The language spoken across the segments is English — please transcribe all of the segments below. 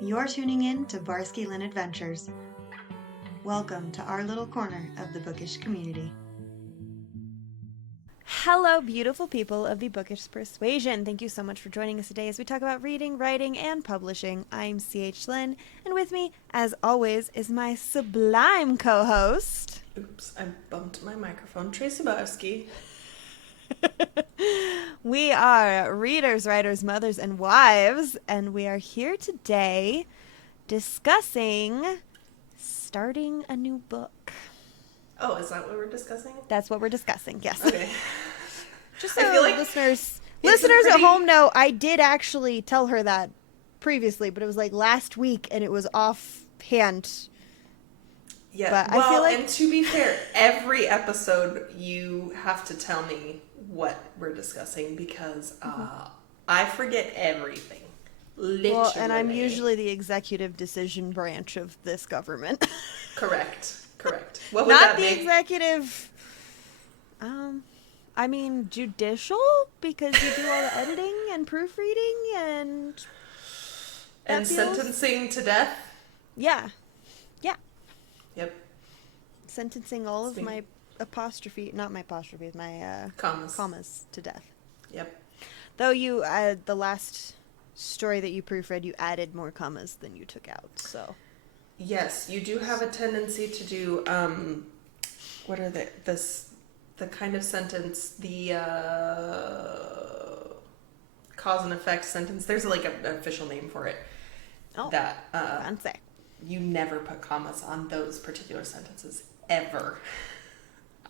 You're tuning in to Barski-Lyn Adventures. Welcome to our little corner of the bookish community. Hello, beautiful people of the Bookish Persuasion. Thank you so much for joining us today as we talk about reading, writing, and publishing. I'm C.H. Lynn, and with me, as always, is my sublime co-host. Oops, I bumped my microphone. Tracy Barski. We are readers, writers, mothers, and wives, and we are here today discussing starting a new book. Oh, is that what we're discussing? That's what we're discussing, yes. Okay. Just so I feel like listeners pretty... at home know, I did actually tell her that previously, but it was like last week and it was offhand. Yeah, but well, I feel like... and to be fair, every episode you have to tell me what we're discussing because I forget everything. Literally. Well, and I'm usually the executive decision branch of this government. Correct. What would Not that the make? Executive... I mean, judicial, because you do all the editing and proofreading and sentencing to death? Yeah. Yep. Sentencing all of my commas to death. Yep. Though you, the last story that you proofread, you added more commas than you took out, so. Yes, you do have a tendency to do, what are the kind of sentence, the cause and effect sentence. There's like an official name for it. Oh, that fancy. You never put commas on those particular sentences, ever.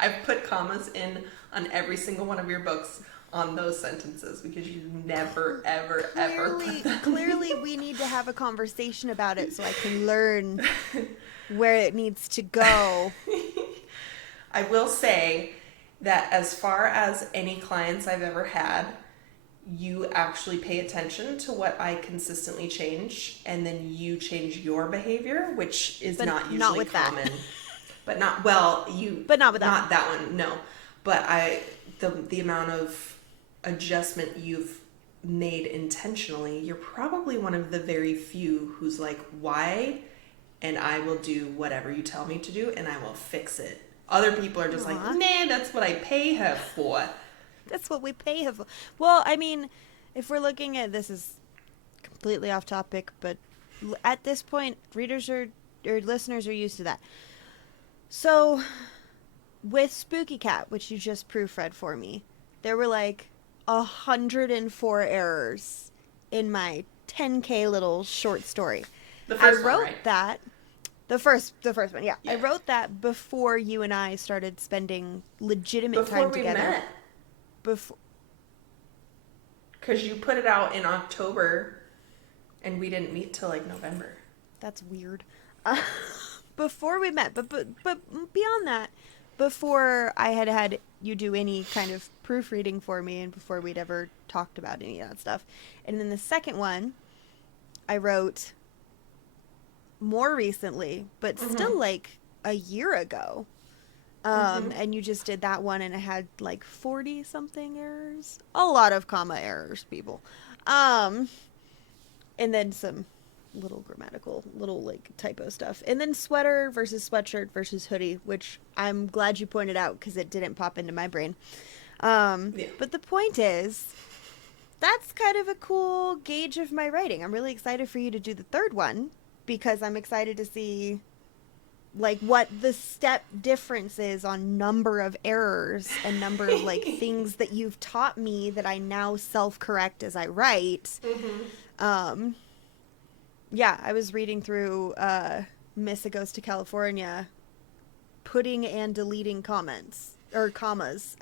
I've put commas in on every single one of your books on those sentences because you never, ever put them. Clearly we need to have a conversation about it so I can learn where it needs to go. I will say that as far as any clients I've ever had, you actually pay attention to what I consistently change, and then you change your behavior, which is not usually not with common. That. But not well, But not with that. Not that one, no. But the amount of adjustment you've made intentionally, you're probably one of the very few who's like, why? And I will do whatever you tell me to do, and I will fix it. Other people are just like, nah, that's what I pay her for. That's what we pay her for. Well, I mean, if we're looking at this is completely off topic, but at this point, readers or listeners are used to that. So, with Spooky Cat, which you just proofread for me, there were like 104 errors in my 10K little short story. The first I wrote one, right? that. The first one, yeah. I wrote that before you and I started spending legitimate time together. Before we met. Because you put it out in October, and we didn't meet till like November. That's weird. Before we met, but beyond that, before I had you do any kind of proofreading for me, and before we'd ever talked about any of that stuff. And then the second one, I wrote more recently, but still like a year ago. And you just did that one and it had like 40 something errors. A lot of comma errors, people. And then some little grammatical, little like typo stuff. And then sweater versus sweatshirt versus hoodie, which I'm glad you pointed out because it didn't pop into my brain. But the point is, that's kind of a cool gauge of my writing. I'm really excited for you to do the third one because I'm excited to see like what the step difference is on number of errors and number of like things that you've taught me that I now self-correct as I write. Yeah, I was reading through Missa Goes to California, putting and deleting commas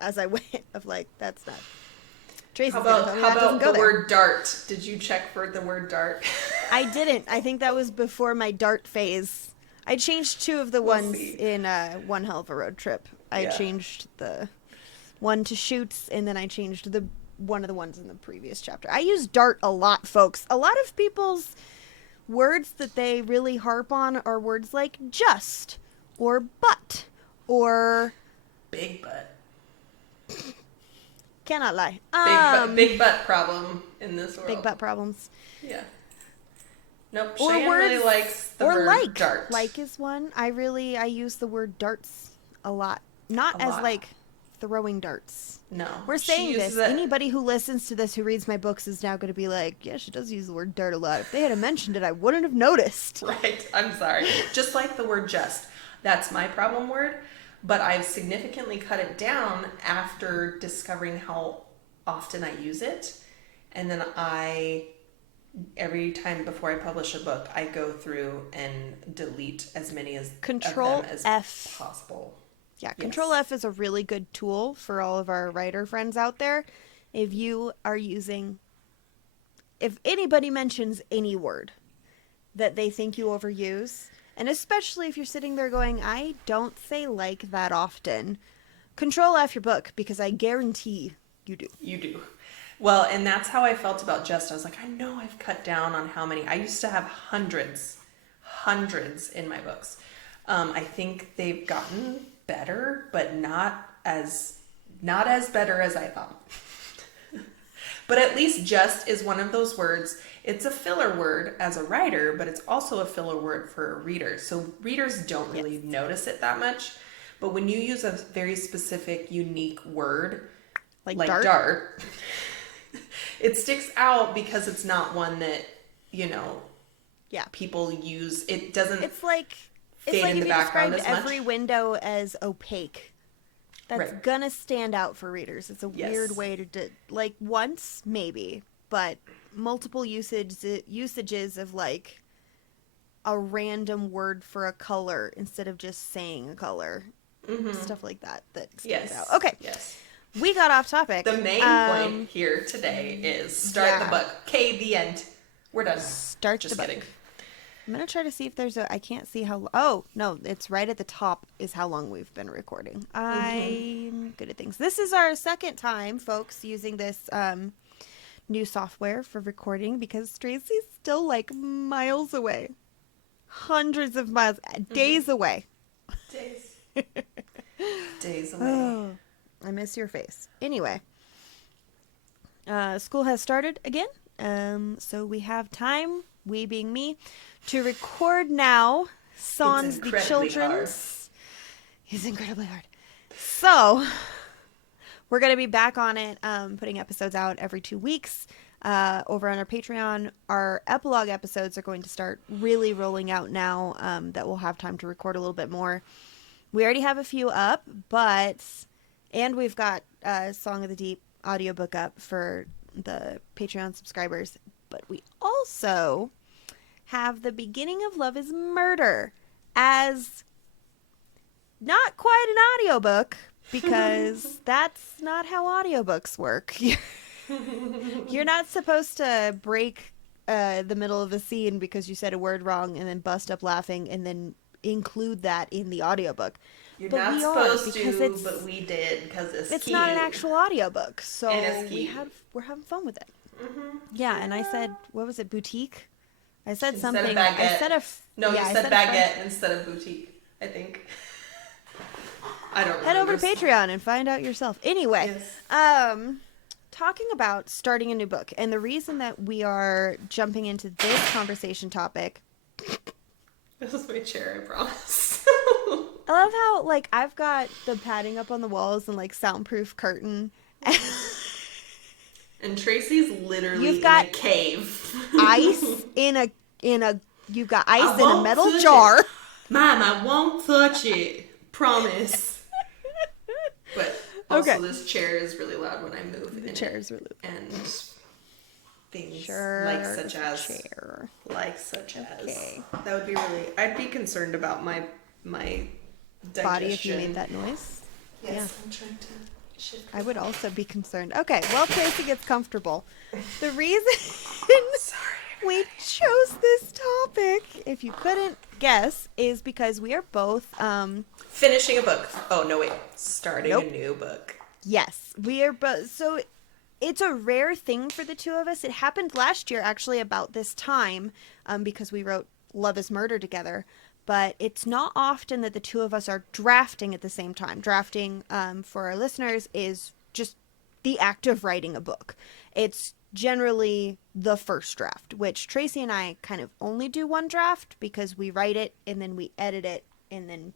as I went of like, that's not. Tracy's how about the word dart? Did you check for the word dart? I didn't. I think that was before my dart phase. I changed two of the ones in One Hell of a Road Trip. I changed the one to shoots, and then I changed one of the ones in the previous chapter. I use dart a lot, folks. A lot of people's words that they really harp on are words like just, or but, or... Big butt. Cannot lie. Big butt problem in this world. Big butt problems. Yeah. Nope. Or Cheyenne words, really likes the or verb like. dart. Like is one. I use the word darts a lot. Not A as lot. like throwing darts. No. We're She saying uses this. it. Anybody who listens to this who reads my books is now going to be like, yeah, she does use the word dart a lot. If they had mentioned it, I wouldn't have noticed. Right. I'm sorry. Just like the word just. That's my problem word. But I've significantly cut it down after discovering how often I use it. And then every time before I publish a book, I go through and delete as many Control of them as F. possible. Yeah, Yes. Control F is a really good tool for all of our writer friends out there. If anybody mentions any word that they think you overuse, and especially if you're sitting there going, I don't say like that often, Control F your book, because I guarantee you do. You do. Well, and that's how I felt about Just. I was like, I know I've cut down on how many. I used to have hundreds in my books. I think they've gotten better, but not as better as I thought. But at least just is one of those words. It's a filler word as a writer, but it's also a filler word for readers. So readers don't really notice it that much. But when you use a very specific, unique word, like dart, it sticks out because it's not one that, people use. It doesn't It's like fade in if the you background described as much. every window as opaque. That's Right. gonna stand out for readers. It's a Yes. weird way to like once maybe, but multiple usages of like a random word for a color instead of just saying a color, stuff like that stands out. Okay, Yes. we got off topic. The main point here today is start the book. Okay, the end. We're done. Start Just the book. kidding. I'm gonna try to see if there's I can't see how. Oh no, it's right at the top is how long we've been recording. I'm good at things. This is our second time, folks, using this new software for recording because Tracy's still like miles away, hundreds of miles, days away. Days away. Oh, I miss your face. Anyway, school has started again, so we have time. We being me, to record now. Sans the children's. It's incredibly hard. So, we're going to be back on it, putting episodes out every 2 weeks. Over on our Patreon, our epilogue episodes are going to start really rolling out now, that we'll have time to record a little bit more. We already have a few up, and we've got Song of the Deep audiobook up for the Patreon subscribers. But we also have the beginning of Love is Murder as not quite an audiobook, because that's not how audiobooks work. You're not supposed to break the middle of a scene because you said a word wrong and then bust up laughing and then include that in the audiobook. You're but not we supposed because to, but we did because it's cute. cute. Not an actual audiobook, so it's cute. we're having fun with it. Mm-hmm. Yeah, and I said, what was it, boutique? I said Instead something. Of baguette. I said you said baguette instead of boutique, I think. I don't remember. Head over to Patreon and find out yourself. Anyway, talking about starting a new book, and the reason that we are jumping into this conversation topic. This is my chair, I promise. I love how, like, I've got the padding up on the walls and, like, soundproof curtain. And Tracy's literally You've got in a cave. Ice in a you've got ice in a metal touch jar. It. Mom, I won't touch it. Promise. But also this chair is really loud when I move. The chair is really loud. And things sure, like such as chair. Okay. That would be really I'd be concerned about my digestion. Body if you made that noise. Yes, yeah. I'm trying to shift. I would also be concerned. Okay, well, Tracy gets comfortable. The reason we chose this topic, if you couldn't guess, is because we are both finishing a book. Oh, no, wait. Starting a new book. Yes, we are both. So it's a rare thing for the two of us. It happened last year, actually, about this time, because we wrote Love is Murder together. But it's not often that the two of us are drafting at the same time. Drafting, for our listeners, is just the act of writing a book. It's generally the first draft, which Tracy and I kind of only do one draft because we write it and then we edit it and then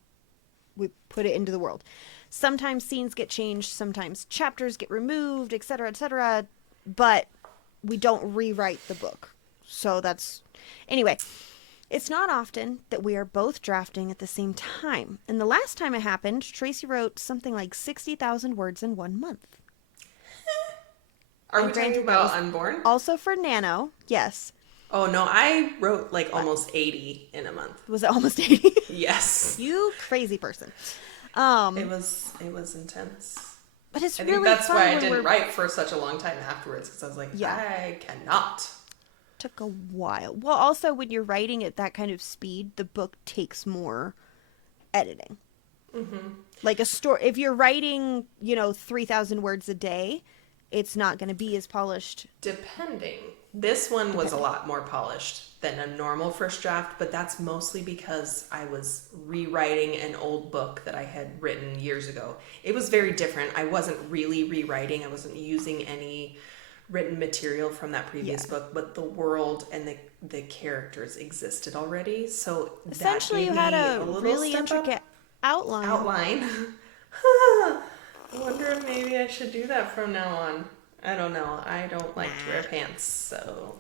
we put it into the world. Sometimes scenes get changed, sometimes chapters get removed, etc., but we don't rewrite the book. So that's... Anyway, it's not often that we are both drafting at the same time. And the last time it happened, Tracy wrote something like 60,000 words in 1 month. Are we talking about Unborn? Also for Nano, yes. Oh, no, I wrote like almost 80 in a month. Was it almost 80? Yes. You crazy person. It was intense. But it's I really think that's fun why I when didn't write for such a long time afterwards, because I was like, Yeah. I cannot. Took a while. Well, also when you're writing at that kind of speed, the book takes more editing. Mm-hmm. Like a story, if you're writing, 3,000 words a day, it's not going to be as polished. Depending. This one was a lot more polished than a normal first draft, but that's mostly because I was rewriting an old book that I had written years ago. It was very different. I wasn't really rewriting. I wasn't using any written material from that previous book, but the world and the characters existed already. So essentially you had a really intricate outline. I wonder if maybe I should do that from now on. I don't know. I don't like to wear pants, so...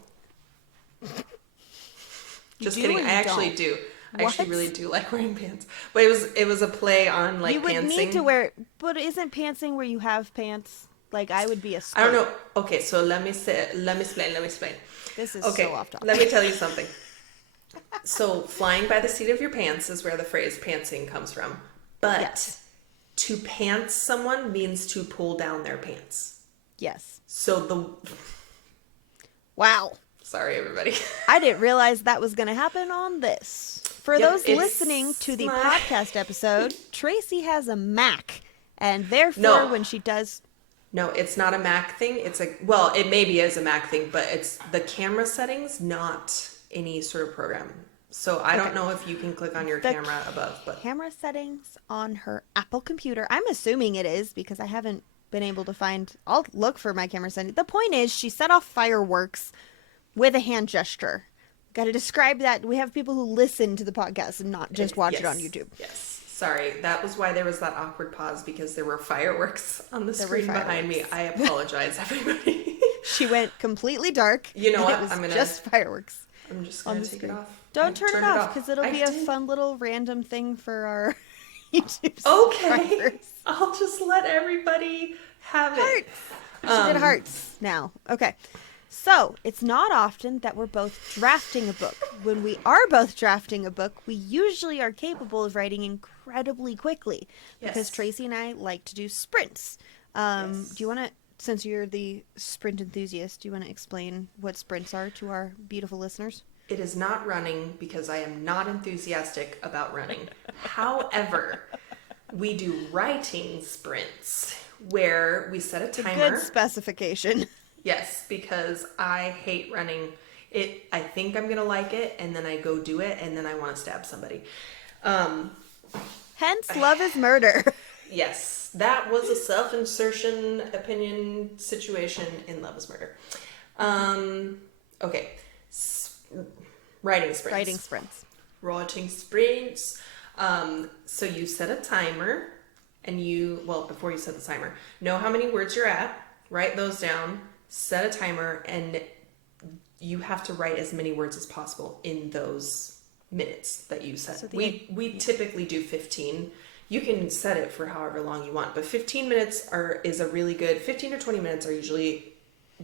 Just kidding. I actually do. I actually really do like wearing pants. But it was a play on like pantsing. You would need to wear... But isn't pantsing where you have pants? Like, I would be a skirt. I don't know. Okay, so let me explain. This is okay, so off topic. Let me tell you something. So, flying by the seat of your pants is where the phrase pantsing comes from. But Yes. to pants someone means to pull down their pants. Yes. So Wow. Sorry, everybody. I didn't realize that was going to happen on this. For those listening to the podcast episode, Tracy has a Mac. And therefore, when she does... No, it's not a Mac thing. Well, it maybe is a Mac thing, but it's the camera settings, not any sort of program. So I don't know if you can click on your camera above. But camera settings on her Apple computer. I'm assuming it is because I haven't been able to find... I'll look for my camera settings. The point is she set off fireworks with a hand gesture. Got to describe that. We have people who listen to the podcast and not just watch it on YouTube. Yes. Sorry, that was why there was that awkward pause, because there were fireworks on the screen behind me. I apologize, everybody. She went completely dark. You know what? It was just fireworks. I'm just going to take it off. Don't turn it off, because it'll be a fun little random thing for our YouTube subscribers. Okay. I'll just let everybody have it. Hearts. She did hearts now. Okay. So, it's not often that we're both drafting a book. When we are both drafting a book, we usually are capable of writing incredibly quickly. Because Yes. Tracy and I like to do sprints. Do you want to, since you're the sprint enthusiast, do you want to explain what sprints are to our beautiful listeners? It is not running, because I am not enthusiastic about running. However, we do writing sprints where we set a timer. Good specification. Yes, because I hate running. I think I'm going to like it, and then I go do it, and then I want to stab somebody. Hence, love is murder. Yes, that was a self-insertion opinion situation in Love is Murder. Okay. Writing sprints. Writing sprints. So you set a timer, and before you set the timer, know how many words you're at, write those down, set a timer, and you have to write as many words as possible in those minutes that you set. So we typically do 15. You can set it for however long you want, but 15 minutes is a really good, 15 to 20 minutes are usually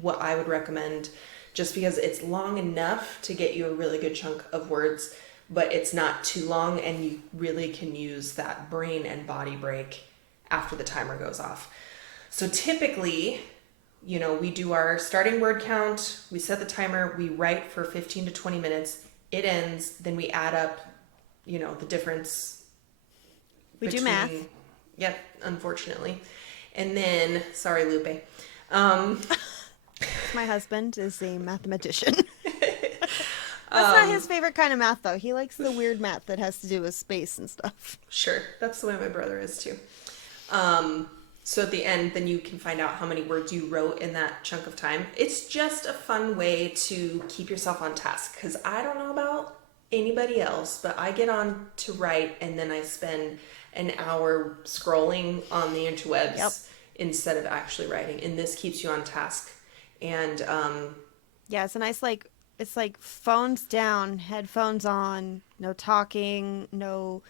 what I would recommend, just because it's long enough to get you a really good chunk of words, but it's not too long, and you really can use that brain and body break after the timer goes off. So typically, we do our starting word count, we set the timer, we write for 15 to 20 minutes, it ends, then we add up, the difference. We do math. Yep, unfortunately. And then, sorry, Lupe. My husband is a mathematician. That's not his favorite kind of math, though. He likes the weird math that has to do with space and stuff. Sure, that's the way my brother is too. So at the end, then you can find out how many words you wrote in that chunk of time. It's just a fun way to keep yourself on task. Because I don't know about anybody else, but I get on to write and then I spend an hour scrolling on the interwebs instead of actually writing. And this keeps you on task. And yeah, it's a nice it's like phones down, headphones on, no talking, no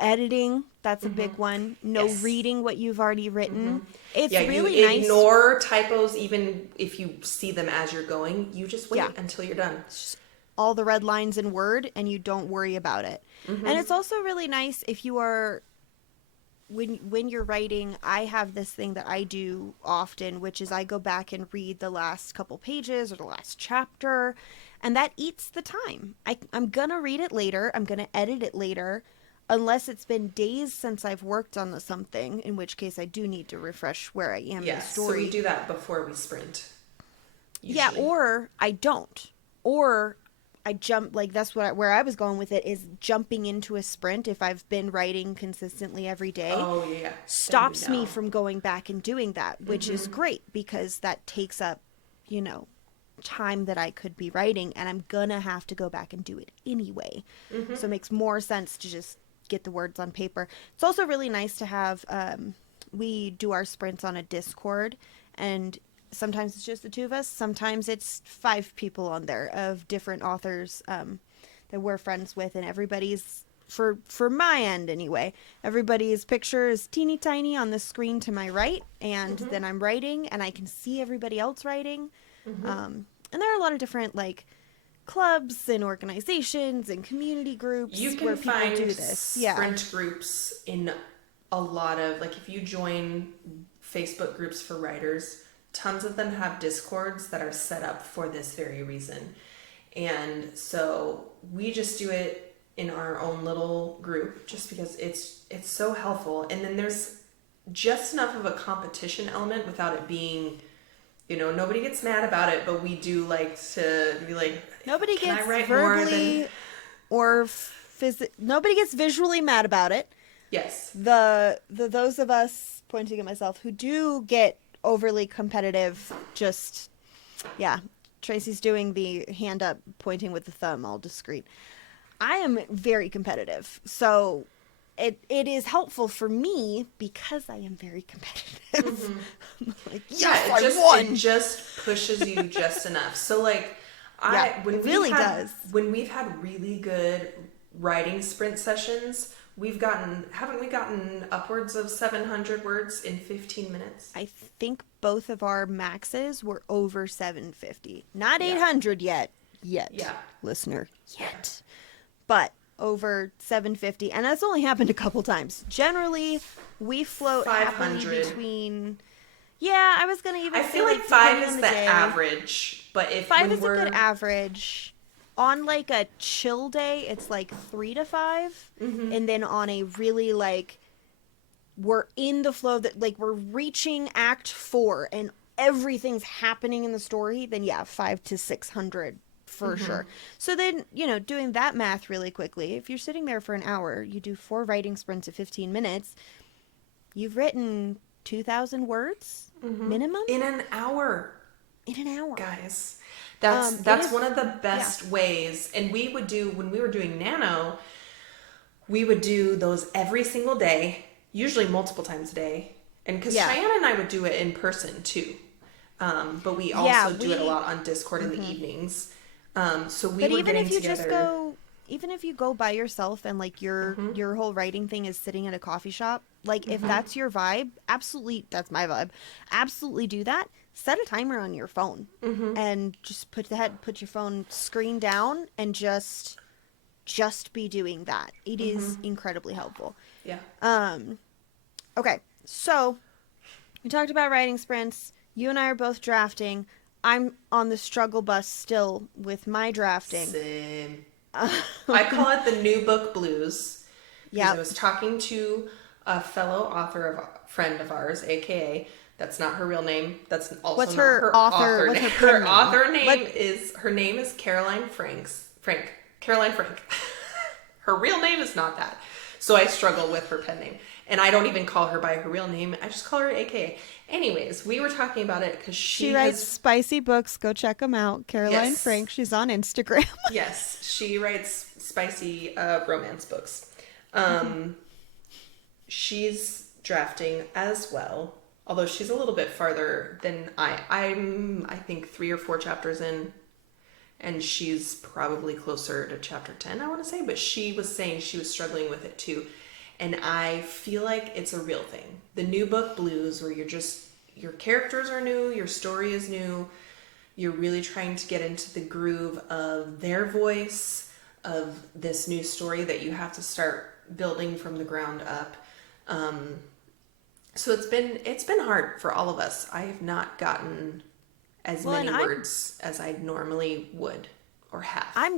editing. That's a big one. No reading what you've already written. It's really you nice. Ignore typos even if you see them as you're going. You just wait until you're done. All the red lines in Word, and you don't worry about it. And it's also really nice if you are, when you're writing, I have this thing that I do often, which is I go back and read the last couple pages or the last chapter, and that eats the time. I'm going to read it later. I'm going to edit it later, unless it's been days since I've worked on something, in which case I do need to refresh where I am in the story. So we do that before we sprint. Usually. Yeah, or I don't. Or I jump, like that's where I was going with it, is jumping into a sprint if I've been writing consistently every day. Oh, yeah. Stops me from going back and doing that, which is great because that takes up, time that I could be writing, and I'm gonna have to go back and do it anyway. So it makes more sense to just get the words on paper. It's also really nice to have, we do our sprints on a Discord, and sometimes it's just the two of us. Sometimes it's 5 people on there of different authors that we're friends with, and everybody's, for my end anyway, everybody's picture is teeny tiny on the screen to my right, and then I'm writing, and I can see everybody else writing. And there are a lot of different clubs and organizations and community groups where people do this. Sprint groups in a lot of, if you join Facebook groups for writers, tons of them have Discords that are set up for this very reason. And so we just do it in our own little group just because it's so helpful. And then there's just enough of a competition element without it being, nobody gets mad about it, but we do like to be like, nobody Can gets I write verbally or nobody gets visually mad about it. Yes. The those of us, pointing at myself, who do get overly competitive, Tracy's doing the hand up, pointing with the thumb, all discreet. I am very competitive, so it is helpful for me because I am very competitive. I won. It just pushes you just enough. So when we've had really good writing sprint sessions, haven't we gotten upwards of 700 words in 15 minutes? I think both of our maxes were over 750. Not 800 yet. Yeah. Listener. Yet. But over 750. And that's only happened a couple times. Generally, we float happily between... Yeah, I was going to even I feel like 5 is the average. But if 5 is a good average. On a chill day, it's 3 to 5. And then on a really we're in the flow that we're reaching act 4 and everything's happening in the story, then 5 to 600 for sure. So then, doing that math really quickly, if you're sitting there for an hour, you do 4 writing sprints of 15 minutes, you've written 2,000 words minimum in an hour. Guys. That's one of the best ways. And we would do, when we were doing Nano, we would do those every single day, usually multiple times a day. And because Cheyenne and I would do it in person too. But we also do it a lot on Discord in the evenings. So we were getting together. Even if you go by yourself and your whole writing thing is sitting at a coffee shop, if that's your vibe, absolutely, that's my vibe. Absolutely do that. Set a timer on your phone and just put your phone screen down and just be doing that. It is incredibly helpful. Yeah. Okay. So we talked about writing sprints. You and I are both drafting. I'm on the struggle bus still with my drafting. Same. I call it the new book blues. Yeah. I was talking to a fellow friend of ours, aka that's not her real name. That's also what's not her author name. What's her author name her name is Caroline Frank. Caroline Frank. Her real name is not that. So I struggle with her pen name. And I don't even call her by her real name. I just call her AKA. Anyways, we were talking about it because She writes spicy books. Go check them out. Caroline Yes. Frank. She's on Instagram. Yes, she writes spicy romance books. She's drafting as well, although she's a little bit farther than I'm, I think, 3 or 4 chapters in, and she's probably closer to chapter 10, I want to say, but she was saying she was struggling with it too. And I feel like it's a real thing. The new book blues, where your characters are new, your story is new, you're really trying to get into the groove of their voice, of this new story that you have to start building from the ground up. So it's been hard for all of us. I have not gotten as many words as I normally would or have. I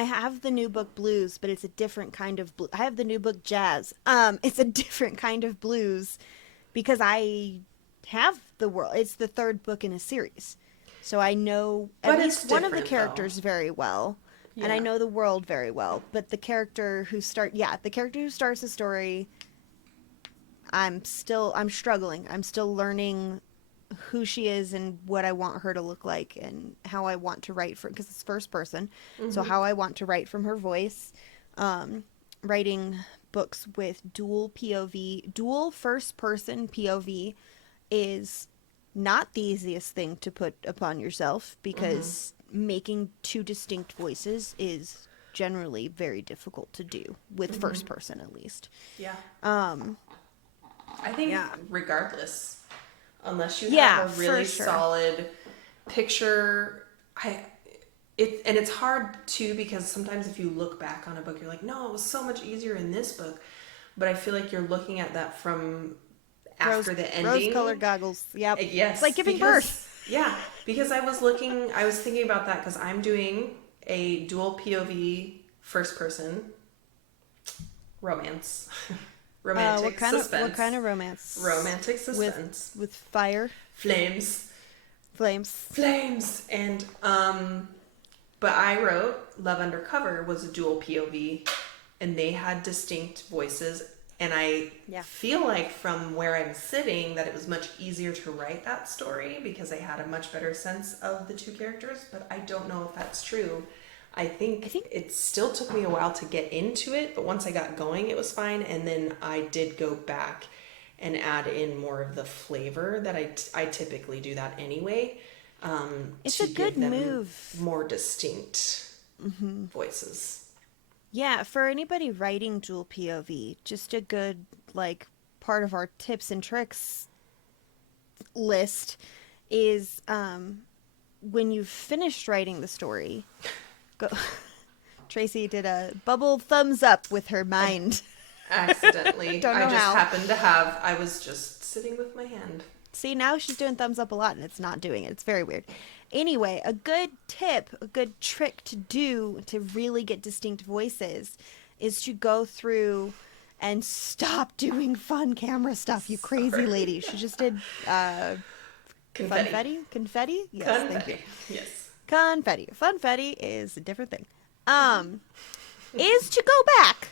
have the new book blues, but it's a different kind of I have the new book jazz. It's a different kind of blues because I have the world. It's the 3rd book in a series. So I know at least one of the characters very well. Yeah. And I know the world very well. But the character who starts the story, I'm struggling. I'm still learning who she is and what I want her to look like and how I want to write because it's first person. So how I want to write from her voice. Writing books with dual first person POV is not the easiest thing to put upon yourself because making 2 distinct voices is generally very difficult to do with first person, at least. Yeah. I think regardless, unless you have a really solid picture, it's hard too, because sometimes if you look back on a book, you're like, no, it was so much easier in this book. But I feel like you're looking at that from after the ending. Rose-colored goggles. Yep. Yes. It's like giving birth. Yeah, because I was thinking about that because I'm doing a dual POV first person romance. Romantic suspense. What kind of romance? Romantic suspense. With fire? Flames. And, but I wrote Love Undercover was a dual POV, and they had distinct voices. And I feel like from where I'm sitting that it was much easier to write that story because I had a much better sense of the 2 characters, but I don't know if that's true. I think it still took me a while to get into it, but once I got going, it was fine. And then I did go back and add in more of the flavor that I typically do that anyway. It's a good move. More distinct voices. Yeah, for anybody writing dual POV, just a good part of our tips and tricks list is when you've finished writing the story, go. Tracy did a bubble thumbs up with her mind. Accidentally. I was just sitting with my hand. See, now she's doing thumbs up a lot and it's not doing it. It's very weird. Anyway, a good tip, a good trick to do to really get distinct voices is to go through and stop doing fun camera stuff, you crazy lady. She just did confetti. Confetti? Yes, confetti. Thank you. Yes. Confetti. Funfetti is a different thing. Is to go back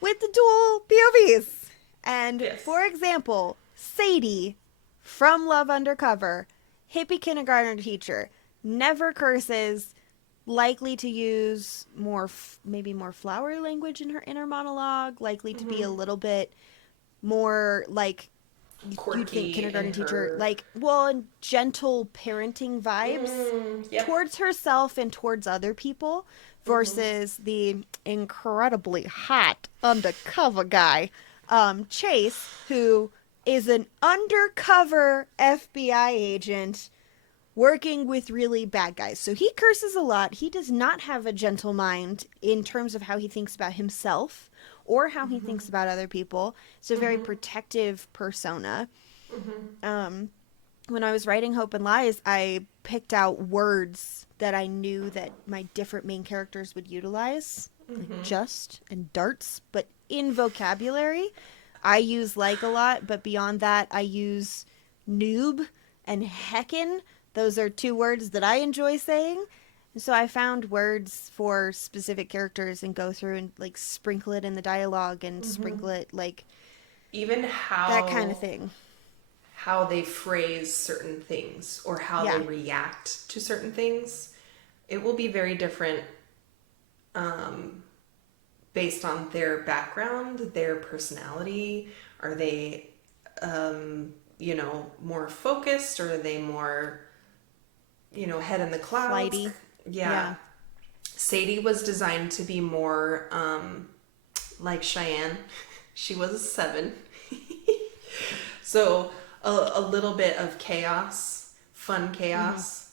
with the dual POVs. And for example, Sadie from Love Undercover, hippie kindergarten teacher, never curses, likely to use maybe more flowery language in her inner monologue, likely to be a little bit more quirky, you'd think kindergarten teacher, gentle parenting vibes towards herself and towards other people versus the incredibly hot undercover guy, Chase, who is an undercover FBI agent working with really bad guys. So he curses a lot. He does not have a gentle mind in terms of how he thinks about himself or how he thinks about other people. It's a very protective persona. When I was writing Hope and Lies, I picked out words that I knew that my different main characters would utilize, like just and darts, but in vocabulary. I use a lot, but beyond that, I use noob and heckin'. Those are 2 words that I enjoy saying. So I found words for specific characters and go through and like sprinkle it in the dialogue and sprinkle it like Even that kind of thing. how they phrase certain things or how Yeah. they react to certain things, it will be very different based on their background, their personality. Are they, more focused, or are they more, head in the clouds? Flighty. Yeah. Sadie was designed to be more like Cheyenne. She was a 7. So a little bit of chaos, fun chaos.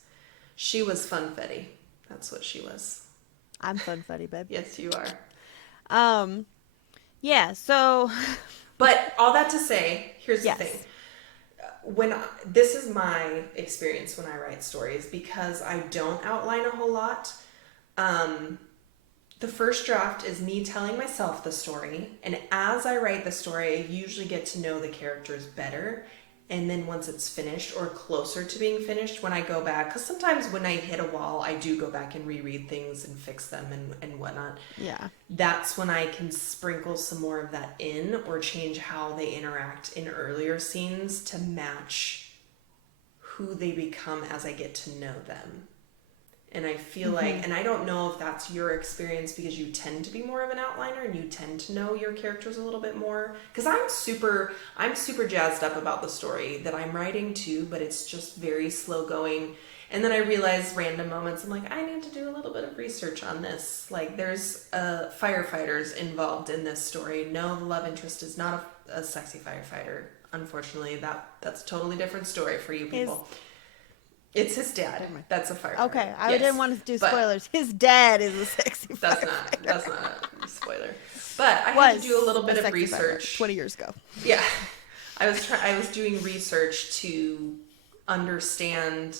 She was funfetti. That's what she was. I'm funny, babe. Yes, you are. Yeah, so But all that to say, here's Yes. the thing. This is my experience when I write stories, because I don't outline a whole lot. The first draft is me telling myself the story, and as I write the story, I usually get to know the characters better. And then once it's finished or closer to being finished, when I go back, because sometimes when I hit a wall, I do go back and reread things and fix them and whatnot. yeah. That's when I can sprinkle some more of that in, or change how they interact in earlier scenes to match who they become as I get to know them. And I feel like, and I don't know if that's your experience, because you tend to be more of an outliner and you tend to know your characters a little bit more. Because I'm super jazzed up about the story that I'm writing too, but it's just very slow going. And then I realize random moments, I'm like, I need to do a little bit of research on this. Like, there's firefighters involved in this story. No, the love interest is not a sexy firefighter. Unfortunately, that's a totally different story for you people. It's his dad. That's a firefighter. Okay, I Yes, didn't want to do but spoilers. His dad is a sexy That's firefighter. not a spoiler. But I had to do a little bit of sexy research. firefighter 20 years ago. Yeah, I was doing research to understand,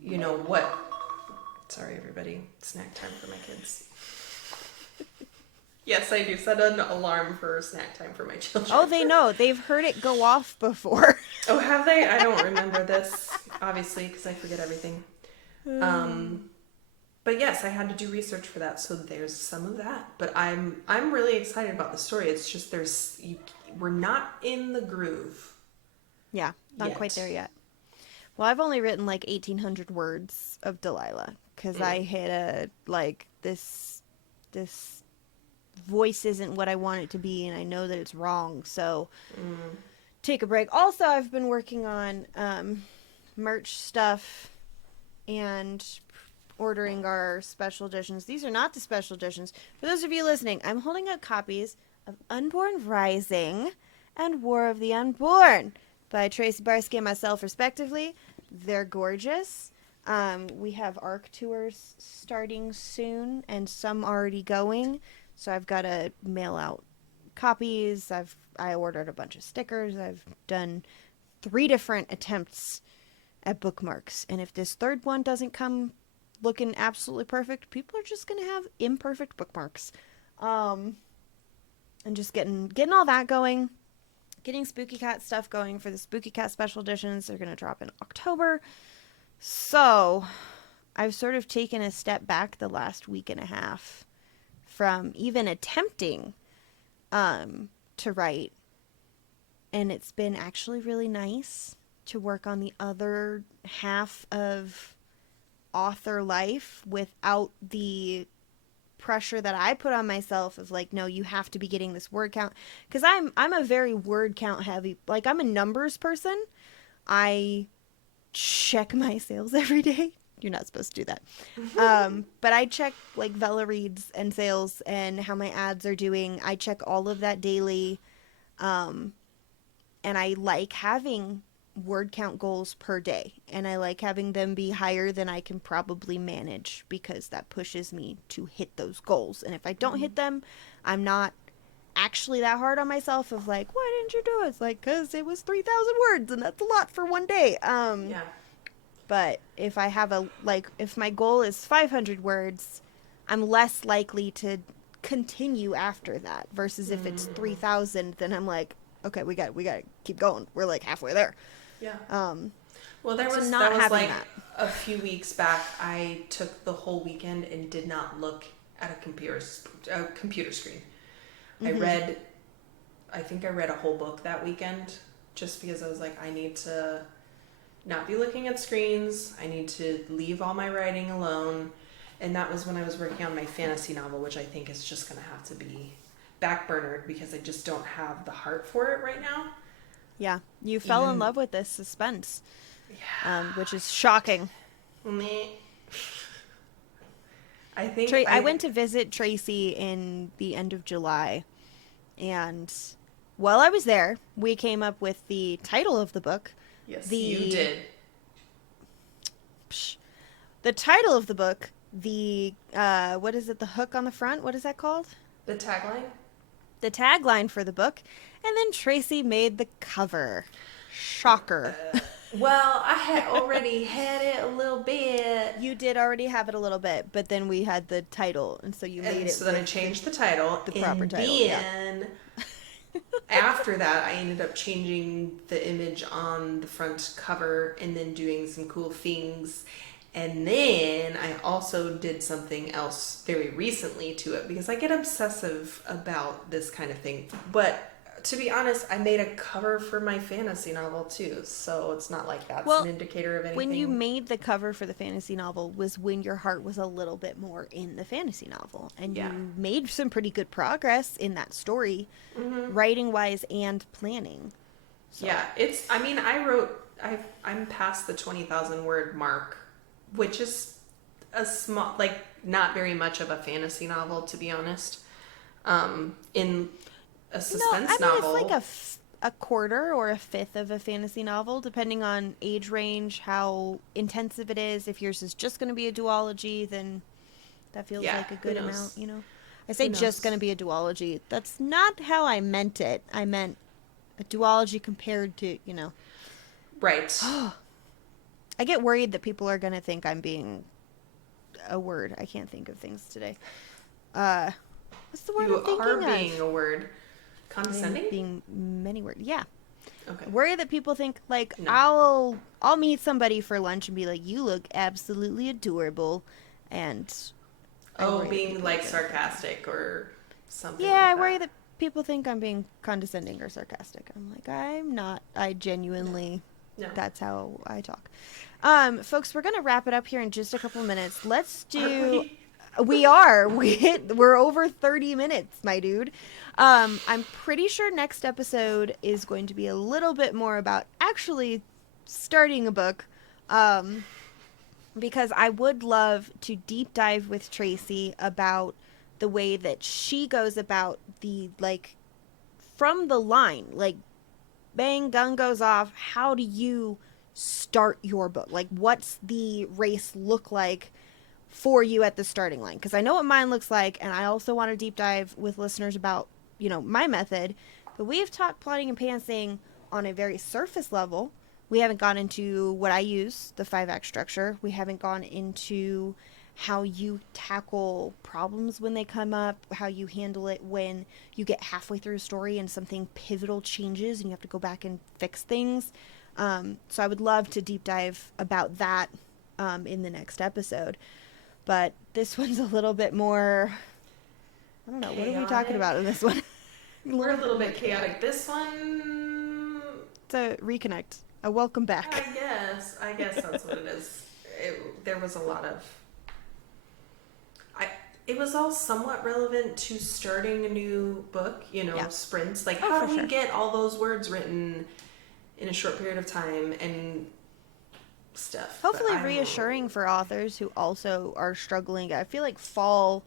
what. Sorry, everybody. Snack time for my kids. Yes, I do set an alarm for snack time for my children. Oh, they know. They've heard it go off before. Oh, have they? I don't remember this, obviously, because I forget everything. But yes, I had to do research for that, so there's some of that. But I'm really excited about the story. It's just we're not in the groove. Yeah, not Yet. quite there yet. Well, I've only written like 1,800 words of Delilah because I hit this voice isn't what I want it to be, and I know that it's wrong. So take a break. Also, I've been working on merch stuff and ordering our special editions. These are not the special editions. For those of you listening, I'm holding up copies of Unborn Rising and War of the Unborn by Tracy Barski and myself, respectively. They're gorgeous. We have ARC tours starting soon, and some already going. So I've got to mail out copies. I ordered a bunch of stickers. I've done 3 different attempts at bookmarks. And if this third one doesn't come looking absolutely perfect, people are just going to have imperfect bookmarks. And just getting all that going. Getting Spooky Cat stuff going for the Spooky Cat special editions. They're going to drop in October. So I've sort of taken a step back the last week and a half from even attempting to write. And it's been actually really nice to work on the other half of author life without the pressure that I put on myself of like, no, you have to be getting this word count. Because I'm a very word count heavy, like I'm a numbers person. I check my sales every day. You're not supposed to do that. But I check like Vela reads and sales and how my ads are doing. I check all of that daily. And I like having word count goals per day. And I like having them be higher than I can probably manage because that pushes me to hit those goals. And if I don't hit them, I'm not actually that hard on myself of like, why didn't you do it? It's like, because it was 3,000 words and that's a lot for one day. Yeah. But if I have if my goal is 500 words, I'm less likely to continue after that versus if it's 3,000, then I'm like, okay, we got to keep going. We're like halfway there. Yeah. Well, there So was not that was having like that. a few weeks back. I took the whole weekend and did not look at a computer screen. I Mm-hmm. read, I think I read a whole book that weekend, just because I was like, I need to not be looking at screens. I need to leave all my writing alone. And that was when I was working on my fantasy novel, which I think is just going to have to be backburnered because I just don't have the heart for it right now. Yeah, you fell in Even, love with this suspense, yeah, which is shocking. meh. I think I went to visit Tracy in the end of July, and while I was there, we came up with the title of the book. yes, you The did. psh, the title of the book, the what is it? The hook on the front. What is that called? The tagline? The tagline for the book, and then Tracy made the cover. Shocker. Well, I had already had it a little bit. You did already have it a little bit, but then we had the title, and so you made And it so then I with changed the title. the proper And title. Yeah. then after that, I ended up changing the image on the front cover and then doing some cool things. And then I also did something else very recently to it because I get obsessive about this kind of thing. But to be honest, I made a cover for my fantasy novel too. So it's not like that's Well, an indicator of anything. when you made the cover for the fantasy novel was when your heart was a little bit more in the fantasy novel, and Yeah. you made some pretty good progress in that story, writing wise and planning. So. Yeah, I'm past the 20,000 word mark, which is a small, like, not very much of a fantasy novel, to be honest. In a suspense novel. It's like a quarter or a fifth of a fantasy novel, depending on age range, how intensive it is. If yours is just going to be a duology, then that feels Yeah, like a who good knows? amount, you know? I say Who just knows? going to be a duology. That's not how I meant it. I meant a duology compared to, you know. Right. I get worried that people are going to think I'm being a word. I can't think of things today. What's the word You I'm thinking are of? being a word. I'm Condescending? being many words. Yeah. Okay. Worry that people think like No. I'll meet somebody for lunch and be like, you look absolutely adorable, and I worry that Being people like are gonna- sarcastic or something Yeah, like I that. worry that people think I'm being condescending or sarcastic. I'm like, I'm not. I genuinely, No. that's how I talk. Folks, we're gonna wrap it up here in just a couple minutes. Let's Aren't do. we? We are. We're over 30 minutes, my dude. I'm pretty sure next episode is going to be a little bit more about actually starting a book. Because I would love to deep dive with Tracy about the way that she goes about the, like, from the line, like, bang, gun goes off. How do you start your book? Like, what's the race look like for you at the starting line? Because I know what mine looks like, and I also want to deep dive with listeners about, you know, my method. But we've talked plotting and pantsing on a very surface level. We haven't gone into what I use, the 5-act structure. We haven't gone into how you tackle problems when they come up, how you handle it when you get halfway through a story and something pivotal changes and you have to go back and fix things. So I would love to deep dive about that in the next episode. But this one's a little bit more, I don't know, what are we talking Chaotic. about in this one? We're a little bit more chaotic. This one, It's a reconnect, a welcome back. I guess that's what it is. There was a lot of. It was all somewhat relevant to starting a new book. You know, Yeah. sprints. Like, Oh, how for do we sure. get all those words written in a short period of time and stuff? But Hopefully I don't know. reassuring for authors who also are struggling. I feel like fall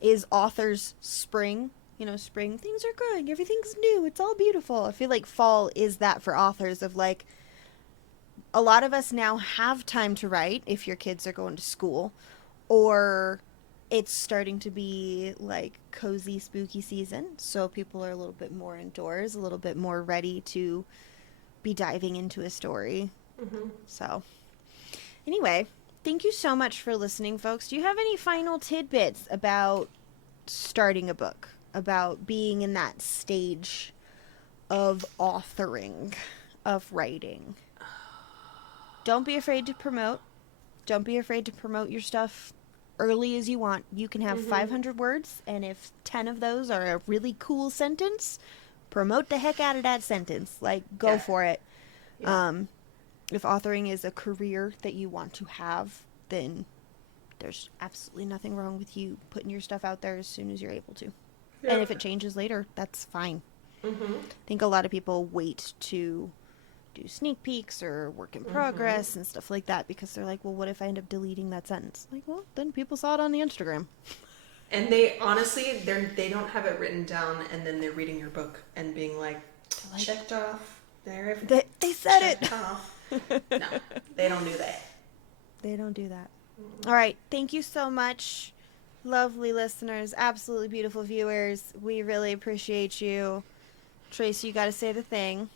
is authors' spring. You know, spring, things are growing, everything's new, it's all beautiful. I feel like fall is that for authors of like, a lot of us now have time to write if your kids are going to school, or it's starting to be like cozy, spooky season. So people are a little bit more indoors, a little bit more ready to be diving into a story. Mhm. So, anyway, thank you so much for listening, folks. Do you have any final tidbits about starting a book, about being in that stage of authoring, of writing? don't be afraid to promote. Don't be afraid to promote your stuff early as you want. You can have 500 words, and if 10 of those are a really cool sentence, promote the heck out of that sentence. Like, go for it. Yeah. If authoring is a career that you want to have, then there's absolutely nothing wrong with you putting your stuff out there as soon as you're able to. Yeah. And if it changes later, that's fine. Mm-hmm. I think a lot of people wait to do sneak peeks or work in progress and stuff like that because they're like, well, what if I end up deleting that sentence? Like, well, then people saw it on the Instagram. And they honestly, they don't have it written down, and then they're reading your book and being like, checked off. There, they said it. Off. No, they don't do that. They don't do that. All right. Thank you so much, lovely listeners, absolutely beautiful viewers. We really appreciate you. Tracy, you got to say the thing.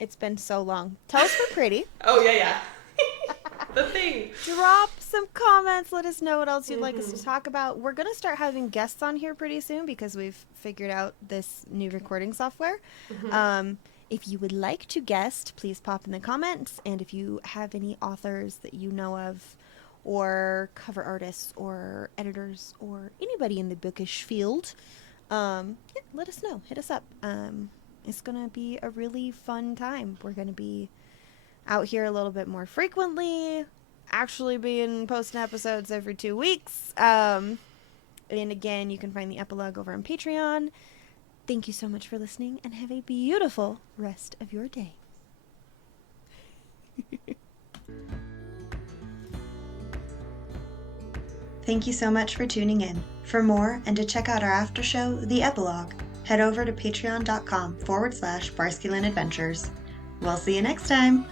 It's been so long. Tell us we're pretty. Oh, yeah. The thing. Drop some comments. Let us know what else you'd like us to talk about. We're going to start having guests on here pretty soon because we've figured out this new recording software. If you would like to guest, please pop in the comments. And if you have any authors that you know of, or cover artists, or editors, or anybody in the bookish field, let us know. Hit us up. It's going to be a really fun time. We're going to be out here a little bit more frequently, actually being posting episodes every 2 weeks. And again, you can find the epilogue over on Patreon. Thank you so much for listening, and have a beautiful rest of your day. Thank you so much for tuning in. For more and to check out our after show, The Epilogue, head over to patreon.com/Barski-Lyn Adventures. We'll see you next time.